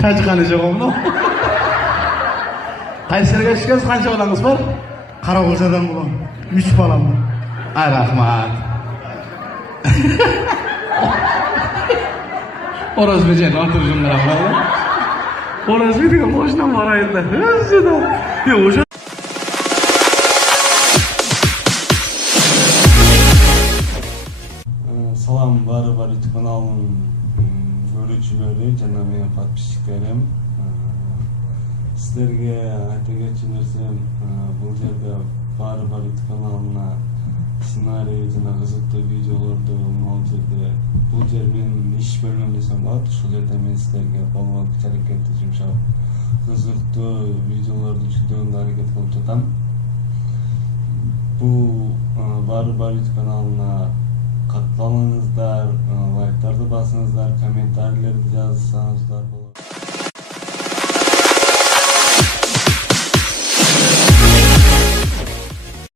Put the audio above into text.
Kaç kanıcı oldu? Kayseri'ye çıkıyoruz, kanca balanız var? Karakocadan bulan. 3 balam var. Ay rahmat. Orası becen, oturucun karakola. Orası bir de boşuna var ayında. Hızlı da. Yok, hoca. Salam бар YouTube kanalının görүүчүлөрү жана менин подписчиктерим. Сиздерге айта кетчү нерсем, бул жерде бар YouTube каналына сценарий жана кызыктуу видеолорду ал жерде бул жер менин иш бөлмөм десем болот. Ушул жерде мен сиздерге болгон күч-аракетти жумшап кызыктуу видеолорду жүктөгөнгө аракет кылып жатам. Бул бар YouTube каналына катталыңыздар, лайктарды басыңыздар, комментарийлерди жазсаңыздар болот.